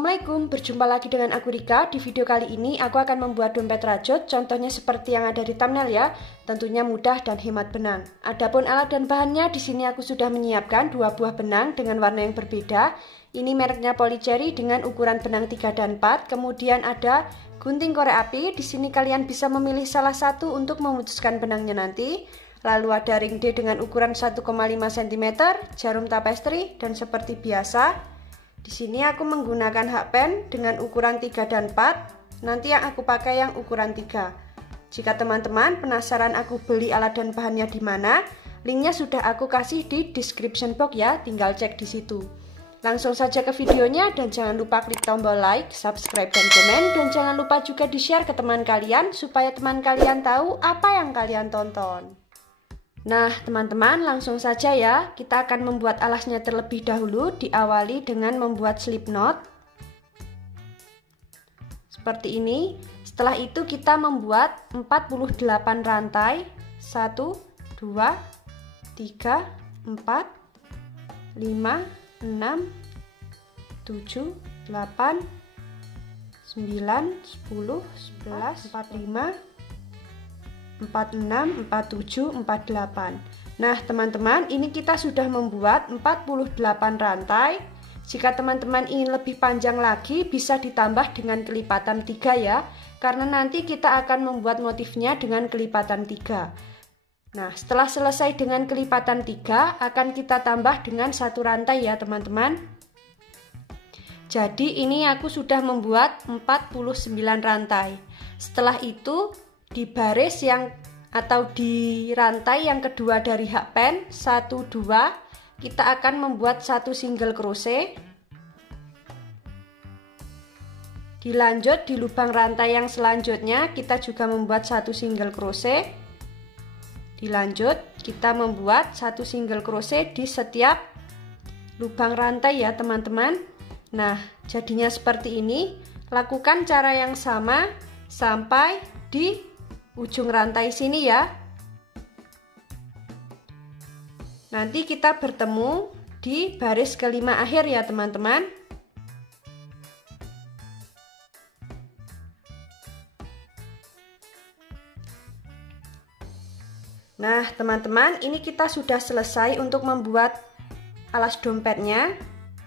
Assalamualaikum, berjumpa lagi dengan aku Rika. Di video kali ini aku akan membuat dompet rajut, contohnya seperti yang ada di thumbnail ya. Tentunya mudah dan hemat benang. Adapun alat dan bahannya, di sini aku sudah menyiapkan 2 buah benang dengan warna yang berbeda. Ini mereknya Polycherry dengan ukuran benang 3 dan 4. Kemudian ada gunting korek api. Di sini kalian bisa memilih salah satu untuk memutuskan benangnya nanti. Lalu ada ring D dengan ukuran 1,5 cm, jarum tapestri, dan seperti biasa di sini aku menggunakan hakpen dengan ukuran 3 dan 4. Nanti yang aku pakai yang ukuran 3. Jika teman-teman penasaran aku beli alat dan bahannya di mana, linknya sudah aku kasih di description box ya, tinggal cek di situ. Langsung saja ke videonya dan jangan lupa klik tombol like, subscribe, dan komen, dan jangan lupa juga di-share ke teman kalian supaya teman kalian tahu apa yang kalian tonton. Nah teman-teman, langsung saja ya, kita akan membuat alasnya terlebih dahulu. Diawali dengan membuat slip knot seperti ini. Setelah itu kita membuat 48 rantai. 1, 2, 3, 4, 5, 6, 7, 8, 9, 10, 11, 45, 46, 47, 48. Nah teman-teman, ini kita sudah membuat 48 rantai. Jika teman-teman ingin lebih panjang lagi, bisa ditambah dengan kelipatan 3 ya, karena nanti kita akan membuat motifnya dengan kelipatan 3. Nah setelah selesai dengan kelipatan 3, akan kita tambah dengan 1 rantai ya teman-teman. Jadi ini aku sudah membuat 49 rantai. Setelah itu di baris yang atau di rantai yang kedua dari hakpen 1, 2, kita akan membuat 1 single crochet. Dilanjut di lubang rantai yang selanjutnya kita juga membuat 1 single crochet. Dilanjut kita membuat 1 single crochet di setiap lubang rantai ya teman-teman. Nah jadinya seperti ini. Lakukan cara yang sama sampai di ujung rantai sini ya. Nanti kita bertemu di baris kelima akhir ya teman-teman. Nah teman-teman, ini kita sudah selesai untuk membuat alas dompetnya.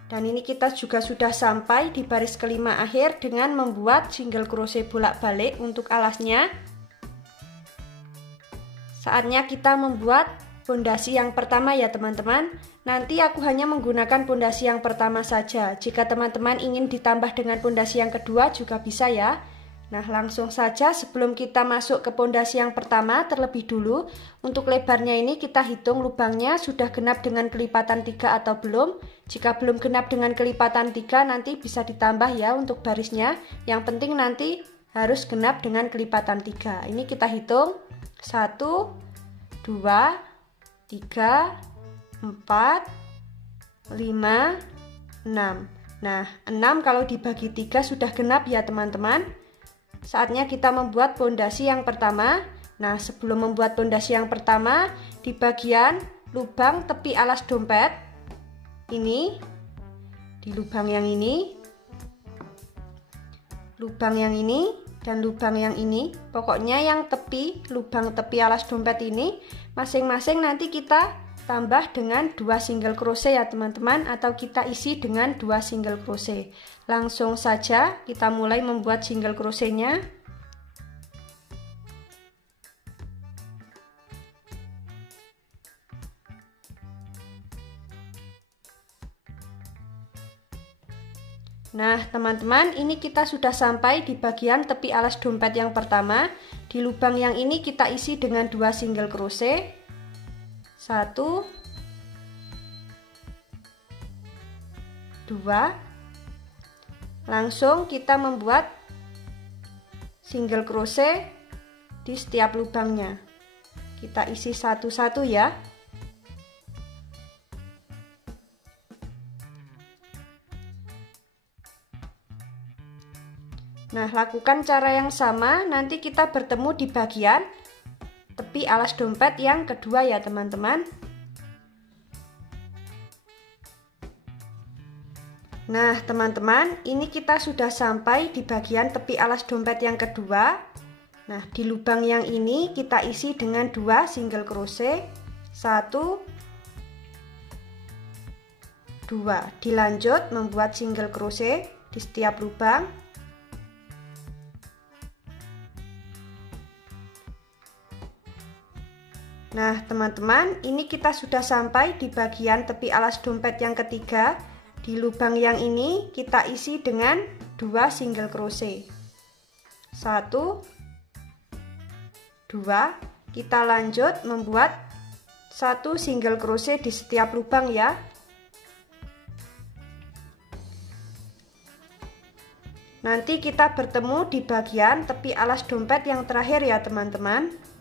Dan ini kita juga sudah sampai di baris kelima akhir dengan membuat single crochet bolak-balik untuk alasnya. Saatnya kita membuat pondasi yang pertama ya teman-teman. Nanti aku hanya menggunakan pondasi yang pertama saja. Jika teman-teman ingin ditambah dengan pondasi yang kedua juga bisa ya. Nah langsung saja, sebelum kita masuk ke pondasi yang pertama, terlebih dulu untuk lebarnya ini kita hitung lubangnya sudah genap dengan kelipatan 3 atau belum. Jika belum genap dengan kelipatan 3 nanti bisa ditambah ya untuk barisnya. Yang penting nanti harus genap dengan kelipatan 3. Ini kita hitung 1, 2, 3, 4, 5, 6. Nah 6 kalau dibagi 3 sudah genap ya teman-teman. Saatnya kita membuat pondasi yang pertama. Nah sebelum membuat pondasi yang pertama, di bagian lubang tepi alas dompet ini, di lubang yang ini, lubang yang ini, dan lubang yang ini, pokoknya yang tepi, lubang tepi alas dompet ini masing-masing nanti kita tambah dengan 2 single crochet ya teman-teman, atau kita isi dengan 2 single crochet. Langsung saja kita mulai membuat single crochetnya. Nah teman-teman, ini kita sudah sampai di bagian tepi alas dompet yang pertama. Di lubang yang ini kita isi dengan 2 single crochet. 1, 2, langsung kita membuat single crochet di setiap lubangnya. Kita isi satu-satu ya. Nah lakukan cara yang sama, nanti kita bertemu di bagian tepi alas dompet yang kedua ya teman-teman. Nah, teman-teman, ini kita sudah sampai di bagian tepi alas dompet yang kedua. Nah, di lubang yang ini kita isi dengan 2 single crochet, 1, 2. Dilanjut membuat single crochet di setiap lubang. Nah, teman-teman, ini kita sudah sampai di bagian tepi alas dompet yang ketiga. Di lubang yang ini kita isi dengan 2 single crochet, 1, 2. Kita lanjut membuat 1 single crochet di setiap lubang ya. Nanti kita bertemu di bagian tepi alas dompet yang terakhir ya teman-teman.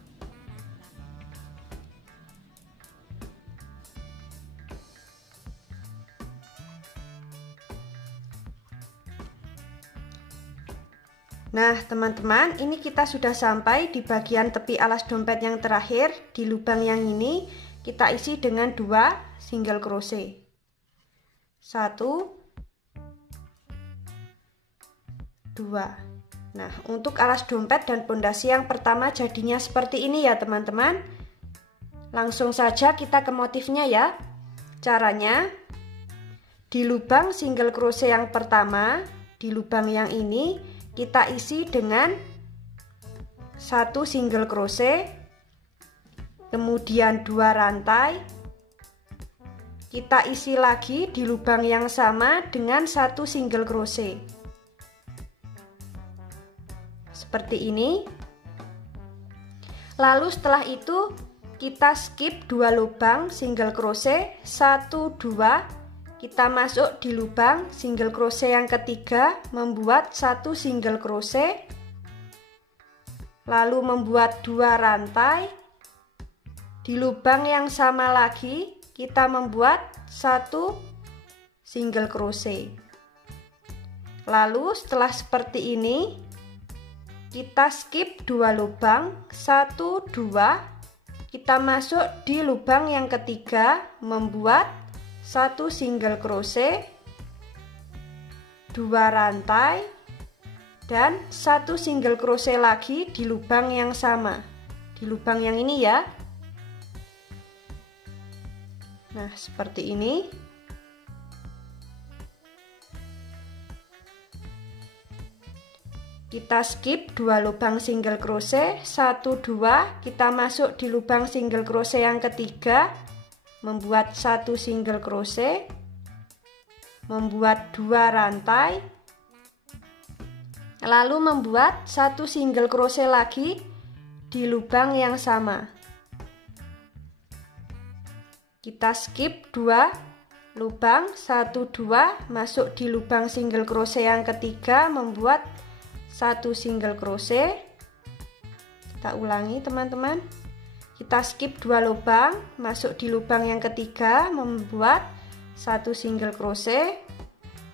Nah, teman-teman, ini kita sudah sampai di bagian tepi alas dompet yang terakhir. Di lubang yang ini kita isi dengan 2 single crochet, 1, 2. Nah, untuk alas dompet dan pondasi yang pertama jadinya seperti ini ya teman-teman. Langsung saja kita ke motifnya ya. Caranya, di lubang single crochet yang pertama, di lubang yang ini kita isi dengan 1 single crochet, kemudian 2 rantai. Kita isi lagi di lubang yang sama dengan 1 single crochet. Seperti ini. Lalu setelah itu kita skip 2 lubang single crochet, 1, 2. Kita masuk di lubang single crochet yang ketiga, membuat 1 single crochet, lalu membuat 2 rantai. Di lubang yang sama lagi kita membuat 1 single crochet. Lalu setelah seperti ini kita skip 2 lubang, 1, 2. Kita masuk di lubang yang ketiga, membuat 1 single crochet, 2 rantai, dan 1 single crochet lagi di lubang yang sama, di lubang yang ini ya. Nah, seperti ini. Kita skip 2 lubang single crochet, 1, 2. Kita masuk di lubang single crochet yang ketiga, membuat 1 single crochet, membuat 2 rantai, lalu membuat 1 single crochet lagi di lubang yang sama. Kita skip 2 lubang, 1, 2, masuk di lubang single crochet yang ketiga, membuat 1 single crochet. Kita ulangi teman-teman. Kita skip 2 lubang, masuk di lubang yang ketiga, membuat 1 single crochet,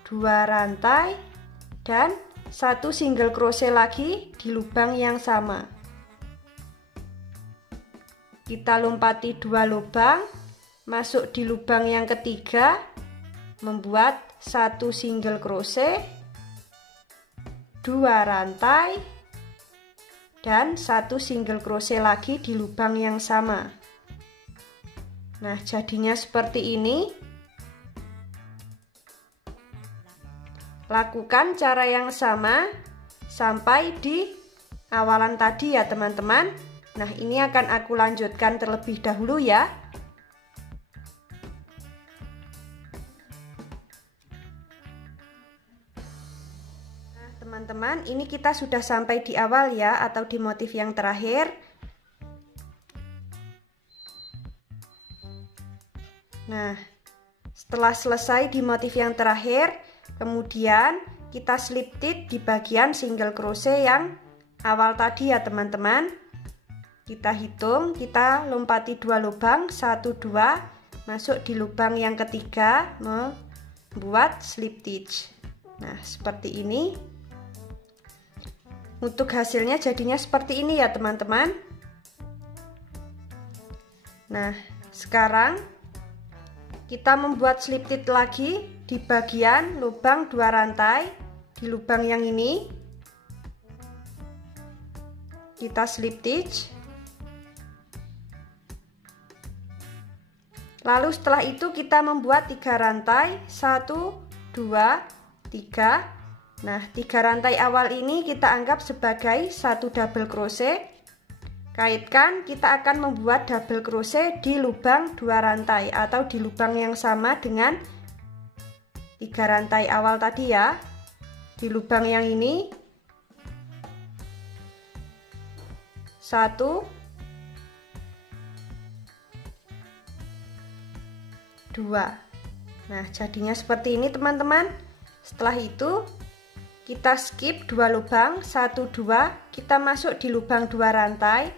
2 rantai, dan 1 single crochet lagi di lubang yang sama. Kita lompati 2 lubang, masuk di lubang yang ketiga, membuat 1 single crochet, 2 rantai, dan 1 single crochet lagi di lubang yang sama. Nah, jadinya seperti ini. Lakukan cara yang sama sampai di awalan tadi ya teman-teman. Nah, ini akan aku lanjutkan terlebih dahulu ya. Teman-teman, ini kita sudah sampai di awal ya, atau di motif yang terakhir. Nah, setelah selesai di motif yang terakhir, kemudian kita slip stitch di bagian single crochet yang awal tadi ya teman-teman. Kita hitung, kita lompati 2 lubang, 1, 2, masuk di lubang yang ketiga, membuat slip stitch. Nah, seperti ini. Untuk hasilnya jadinya seperti ini ya teman-teman. Nah, sekarang kita membuat slip stitch lagi di bagian lubang 2 rantai, di lubang yang ini kita slip stitch. Lalu setelah itu kita membuat 3 rantai, 1, 2, 3. Nah, 3 rantai awal ini kita anggap sebagai 1 double crochet. Kaitkan, kita akan membuat double crochet di lubang 2 rantai atau di lubang yang sama dengan 3 rantai awal tadi ya. Di lubang yang ini 1, 2. Nah, jadinya seperti ini teman-teman. Setelah itu kita skip 2 lubang, 1, 2, kita masuk di lubang 2 rantai.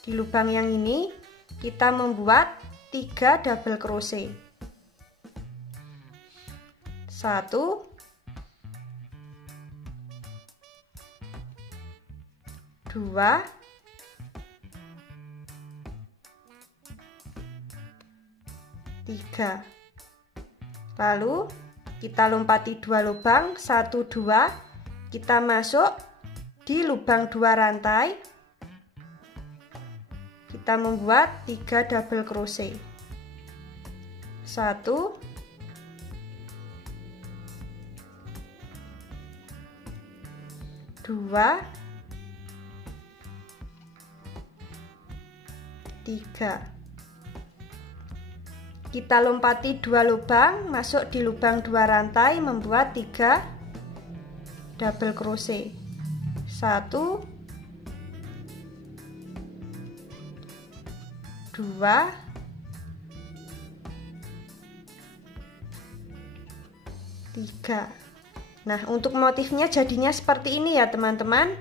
Di lubang yang ini kita membuat 3 double crochet. 1, 2, 3. Lalu kita lompati 2 lubang, 1, 2. Kita masuk di lubang 2 rantai. Kita membuat 3 double crochet. 1, 2, 3. Kita lompati 2 lubang, masuk di lubang 2 rantai, membuat 3 double crochet. 1, 2, 3. Nah, untuk motifnya jadinya seperti ini ya teman-teman.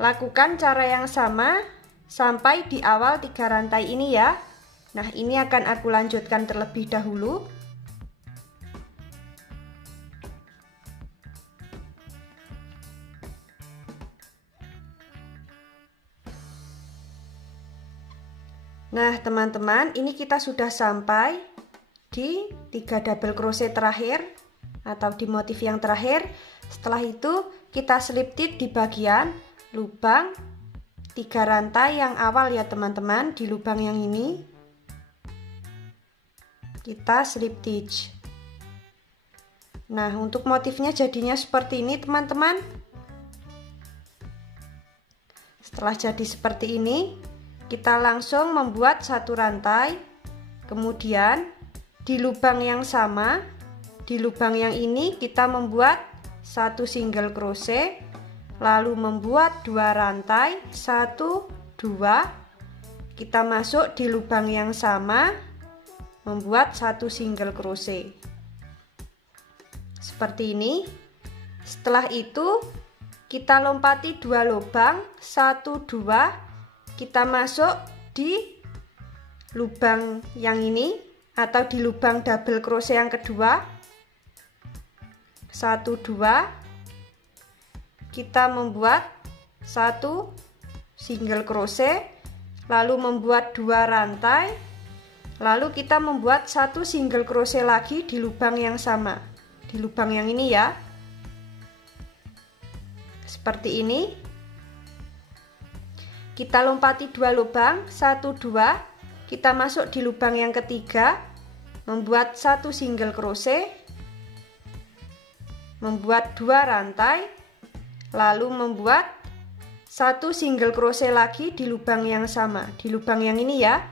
Lakukan cara yang sama sampai di awal 3 rantai ini ya. Nah, ini akan aku lanjutkan terlebih dahulu. Nah teman-teman, ini kita sudah sampai di 3 double crochet terakhir atau di motif yang terakhir. Setelah itu kita slip stitch di bagian lubang 3 rantai yang awal ya teman-teman. Di lubang yang ini kita slip stitch. Nah, untuk motifnya jadinya seperti ini teman-teman. Setelah jadi seperti ini, kita langsung membuat 1 rantai. Kemudian di lubang yang sama, di lubang yang ini kita membuat 1 single crochet, lalu membuat 2 rantai, 1, 2. Kita masuk di lubang yang sama, membuat 1 single crochet. Seperti ini. Setelah itu kita lompati 2 lubang, 1, 2. Kita masuk di lubang yang ini atau di lubang double crochet yang kedua. 1, 2. Kita membuat 1 single crochet, lalu membuat 2 rantai, lalu kita membuat 1 single crochet lagi di lubang yang sama, di lubang yang ini ya. Seperti ini. Kita lompati 2 lubang, 1, 2. Kita masuk di lubang yang ketiga, membuat 1 single crochet, membuat 2 rantai, lalu membuat 1 single crochet lagi di lubang yang sama, di lubang yang ini ya.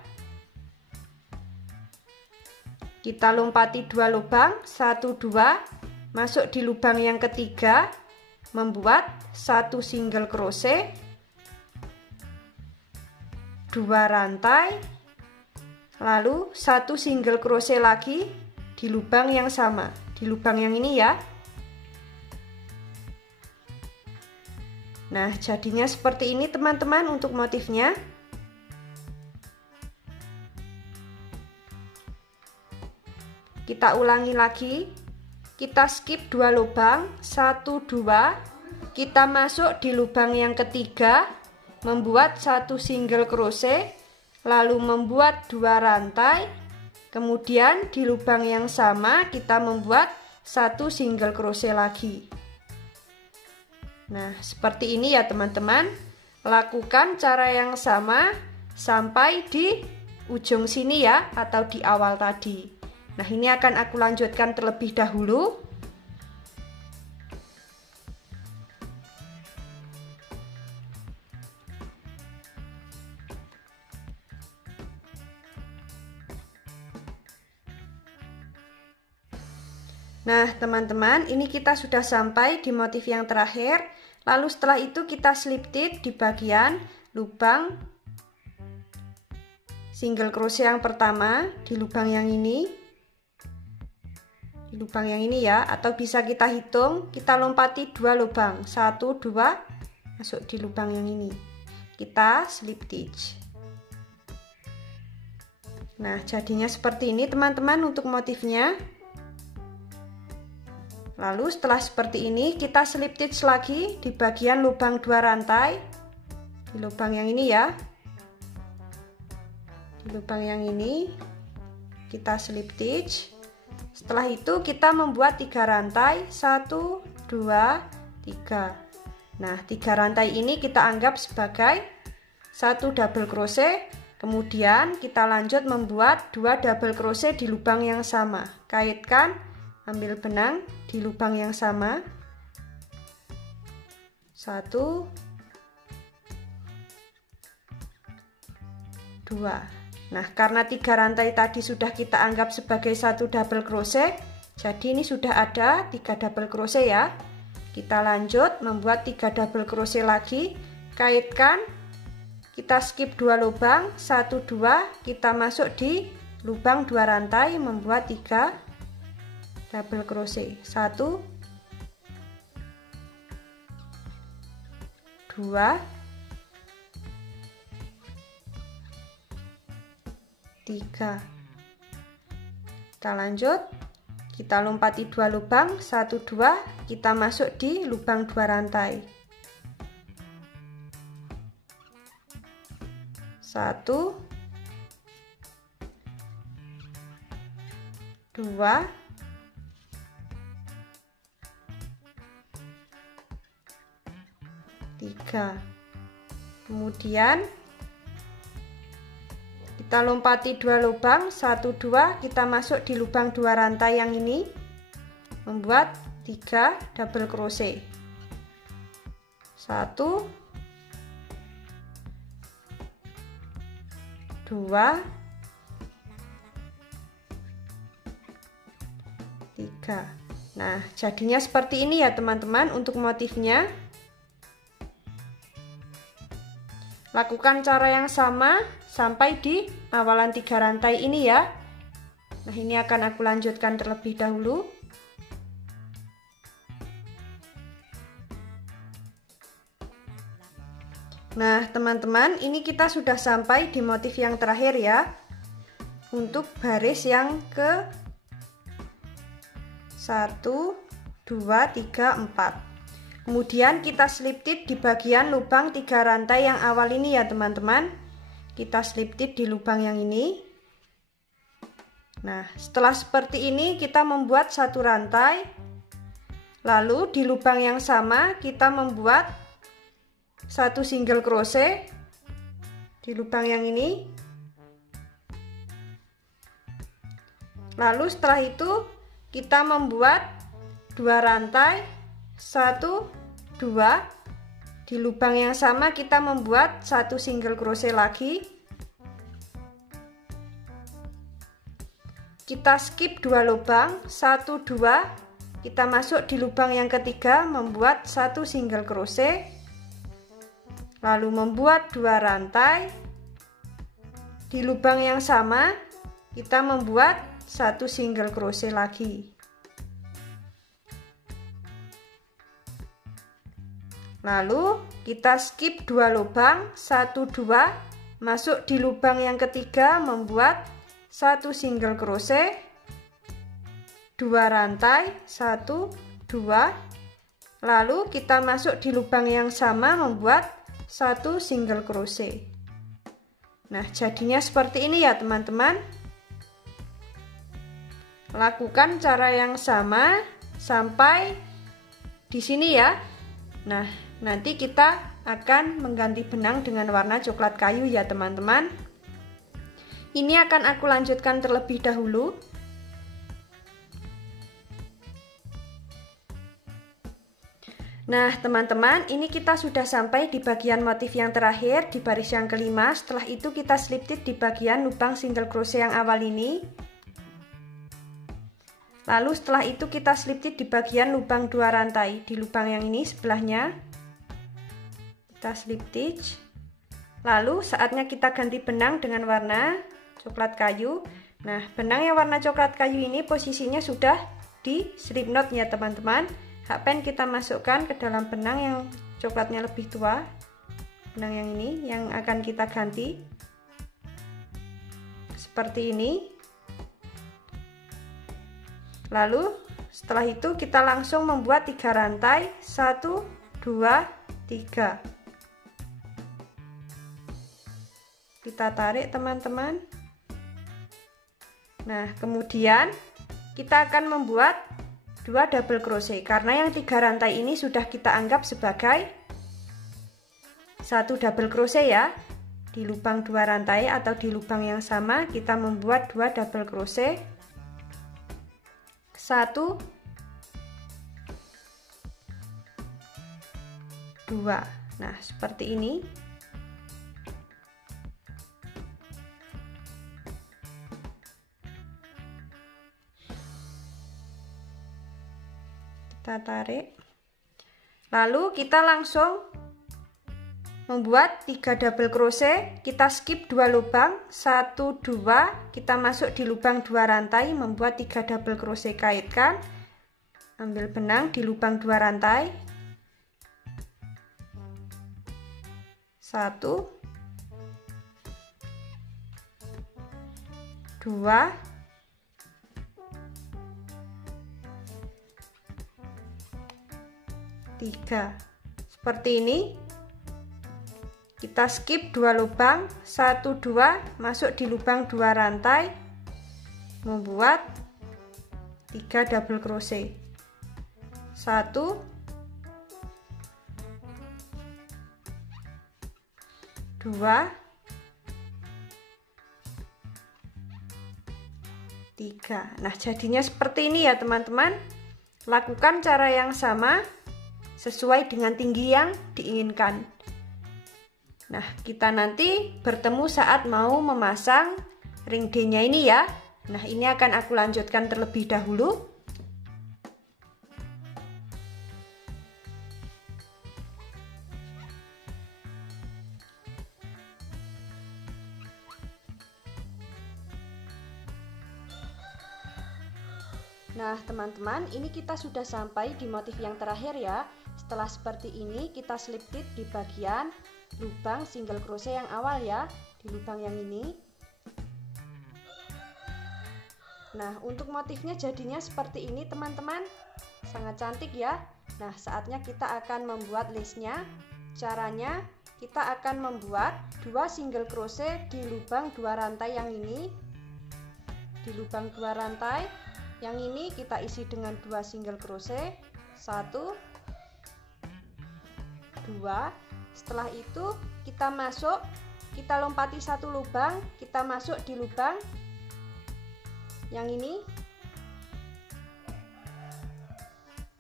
Kita lompati 2 lubang, 1, 2. Masuk di lubang yang ketiga, membuat 1 single crochet, 2 rantai, lalu 1 single crochet lagi di lubang yang sama, di lubang yang ini ya. Nah, jadinya seperti ini teman-teman untuk motifnya. Kita ulangi lagi. Kita skip 2 lubang, 1, 2. Kita masuk di lubang yang ketiga, membuat 1 single crochet, lalu membuat 2 rantai, Kemudian di lubang yang sama kita membuat 1 single crochet lagi. Nah, seperti ini ya teman-teman. Lakukan cara yang sama sampai di ujung sini ya, atau di awal tadi. Nah, ini akan aku lanjutkan terlebih dahulu. Nah, teman-teman, ini kita sudah sampai di motif yang terakhir. Lalu setelah itu kita slip stitch di bagian lubang single crochet yang pertama di lubang yang ini. Di lubang yang ini ya, atau bisa kita hitung, kita lompati 2 lubang. 1, 2, masuk di lubang yang ini. Kita slip stitch. Nah, jadinya seperti ini teman-teman untuk motifnya. Lalu setelah seperti ini kita slip stitch lagi di bagian lubang 2 rantai. Di lubang yang ini ya. Di lubang yang ini kita slip stitch. Setelah itu kita membuat 3 rantai, 1, 2, 3. Nah, 3 rantai ini kita anggap sebagai 1 double crochet. Kemudian kita lanjut membuat 2 double crochet di lubang yang sama. Kaitkan, ambil benang di lubang yang sama. 1, 2. Nah, karena 3 rantai tadi sudah kita anggap sebagai 1 double crochet, jadi ini sudah ada 3 double crochet ya. Kita lanjut membuat 3 double crochet lagi. Kaitkan, kita skip 2 lubang, 1, 2, kita masuk di lubang 2 rantai membuat 3 double crochet. 1, 2, 3. Kita lanjut, kita lompati 2 lubang, 1, 2, kita masuk di lubang 2 rantai. 1, 2, 3. Kemudian kita lompati 2 lubang, 1, 2, kita masuk di lubang 2 rantai yang ini, membuat 3 double crochet. 1, 2, 3. Nah, jadinya seperti ini ya teman-teman untuk motifnya. Lakukan cara yang sama sampai di awalan 3 rantai ini ya. Nah, ini akan aku lanjutkan terlebih dahulu. Nah, teman-teman, ini kita sudah sampai di motif yang terakhir ya. Untuk baris yang ke 1, 2, 3, 4. Kemudian kita slip stitch di bagian lubang 3 rantai yang awal ini ya teman-teman. Kita slip stitch di lubang yang ini. Nah, setelah seperti ini kita membuat 1 rantai. Lalu di lubang yang sama kita membuat 1 single crochet di lubang yang ini. Lalu setelah itu kita membuat 2 rantai, 1, 2, di lubang yang sama kita membuat 1 single crochet lagi. Kita skip 2 lubang, 1, 2, kita masuk di lubang yang ketiga membuat 1 single crochet. Lalu membuat 2 rantai. Di lubang yang sama kita membuat 1 single crochet lagi. Lalu kita skip 2 lubang, 1, 2, masuk di lubang yang ketiga membuat 1 single crochet, 2 rantai, 1, 2, lalu kita masuk di lubang yang sama membuat 1 single crochet. Nah, jadinya seperti ini ya teman-teman. lakukan cara yang sama sampai di sini ya. Nah, nanti kita akan mengganti benang dengan warna coklat kayu ya teman-teman. Ini akan aku lanjutkan terlebih dahulu. Nah teman-teman, ini kita sudah sampai di bagian motif yang terakhir di baris yang kelima. Setelah itu kita slip knit di bagian lubang single crochet yang awal ini. Lalu setelah itu kita slip knit di bagian lubang 2 rantai. Di lubang yang ini sebelahnya kita slip stitch. Lalu saatnya kita ganti benang dengan warna coklat kayu. Nah, benang yang warna coklat kayu ini posisinya sudah di slip knot ya teman-teman. Hakpen kita masukkan ke dalam benang yang coklatnya lebih tua. Benang yang ini yang akan kita ganti. Seperti ini. Lalu setelah itu kita langsung membuat 3 rantai. 1, 2, 3. Kita tarik teman-teman. Nah, kemudian kita akan membuat 2 double crochet karena yang 3 rantai ini sudah kita anggap sebagai 1 double crochet ya. Di lubang 2 rantai atau di lubang yang sama kita membuat 2 double crochet. 1, 2. Nah, seperti ini. Kita tarik, lalu kita langsung membuat 3 double crochet. Kita skip 2 lubang, 1, 2, kita masuk di lubang 2 rantai, membuat 3 double crochet, kaitkan, ambil benang di lubang 2 rantai, 1, 2, 3. Seperti ini. Kita skip 2 lubang, 1, 2, masuk di lubang 2 rantai, membuat 3 double crochet. 1, 2, 3. Nah, jadinya seperti ini ya teman-teman. Lakukan cara yang sama sesuai dengan tinggi yang diinginkan. Nah, kita nanti bertemu saat mau memasang ring D-nya ini ya. Nah, ini akan aku lanjutkan terlebih dahulu. Nah, teman-teman, ini kita sudah sampai di motif yang terakhir ya. Setelah seperti ini, kita slip knit di bagian lubang single crochet yang awal ya, di lubang yang ini. Nah, untuk motifnya jadinya seperti ini teman-teman. Sangat cantik ya. Nah, saatnya kita akan membuat lace-nya. Caranya, kita akan membuat 2 single crochet di lubang 2 rantai yang ini. Di lubang 2 rantai yang ini kita isi dengan 2 single crochet. 1, 2. Setelah itu kita masuk, kita lompati 1 lubang, kita masuk di lubang yang ini.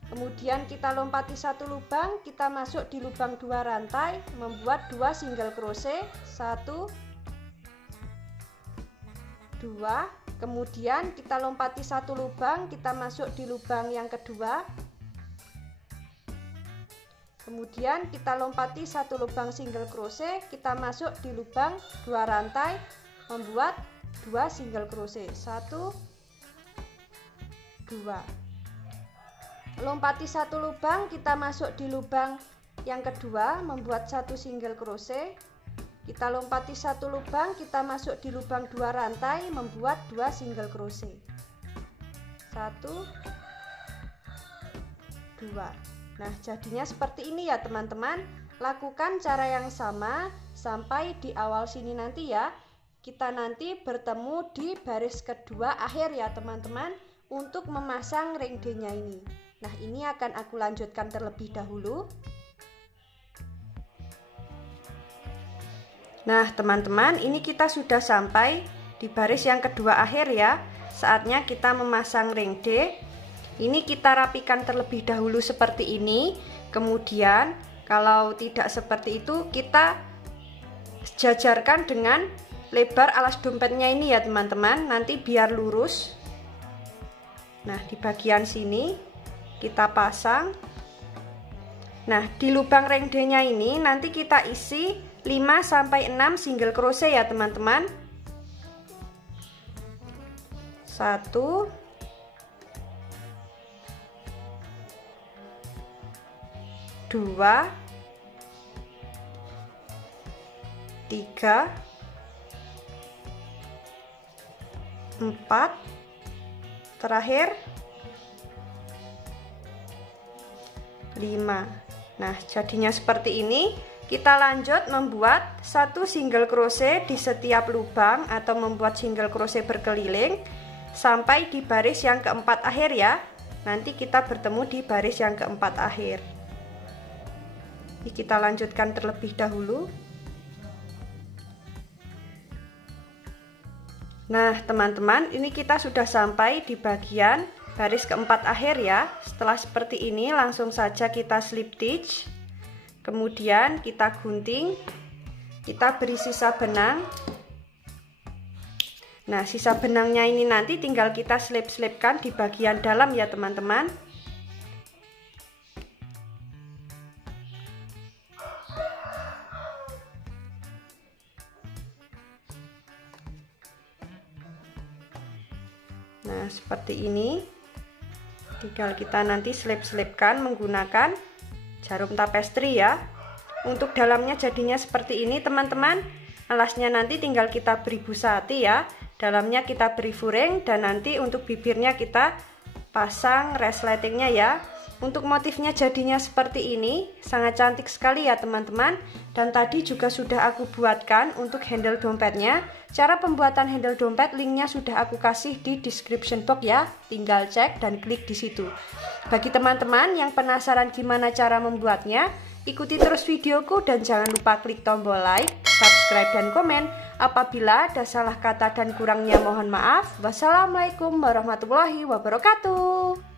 Kemudian kita lompati 1 lubang, kita masuk di lubang 2 rantai, membuat 2 single crochet. 1, 2. Kemudian kita lompati 1 lubang, kita masuk di lubang yang kedua. Kemudian kita lompati 1 lubang single crochet, kita masuk di lubang 2 rantai, membuat 2 single crochet. 1, 2. Lompati 1 lubang, kita masuk di lubang yang kedua, membuat 1 single crochet. Kita lompati 1 lubang, kita masuk di lubang 2 rantai, membuat 2 single crochet. 1, 2. Nah, jadinya seperti ini ya teman-teman. Lakukan cara yang sama sampai di awal sini nanti ya. Kita nanti bertemu di baris kedua akhir ya teman-teman. untuk memasang ring D-nya ini. Nah, ini akan aku lanjutkan terlebih dahulu. Nah, teman-teman, ini kita sudah sampai di baris yang kedua akhir ya. Saatnya kita memasang ring D. Ini kita rapikan terlebih dahulu seperti ini. Kemudian, kalau tidak seperti itu, kita jajarkan dengan lebar alas dompetnya ini ya teman-teman, nanti biar lurus. Nah, di bagian sini kita pasang. Nah, di lubang ring D-nya ini nanti kita isi 5-6 single crochet ya teman-teman. 1 2 3 4, terakhir 5. Nah, jadinya seperti ini. Kita lanjut membuat 1 single crochet di setiap lubang atau membuat single crochet berkeliling sampai di baris yang keempat akhir ya. Nanti kita bertemu di baris yang keempat akhir. Ini kita lanjutkan terlebih dahulu. Nah, teman-teman, ini kita sudah sampai di bagian baris keempat akhir ya. Setelah seperti ini, langsung saja kita slip stitch. Kemudian kita gunting. Kita beri sisa benang. Nah, sisa benangnya ini nanti tinggal kita selip-selipkan di bagian dalam ya, teman-teman. Nah, seperti ini. Tinggal kita nanti selip-selipkan menggunakan jarum tapestri ya. Untuk dalamnya jadinya seperti ini teman-teman. Alasnya nanti tinggal kita beri busa hati ya. Dalamnya kita beri furing dan nanti untuk bibirnya kita pasang resletingnya ya. Untuk motifnya jadinya seperti ini, sangat cantik sekali ya teman-teman. Dan tadi juga sudah aku buatkan untuk handle dompetnya. Cara pembuatan handle dompet linknya sudah aku kasih di description box ya. Tinggal cek dan klik di situ. Bagi teman-teman yang penasaran gimana cara membuatnya, ikuti terus videoku dan jangan lupa klik tombol like, subscribe dan komen. Apabila ada salah kata dan kurangnya mohon maaf. Wassalamualaikum warahmatullahi wabarakatuh.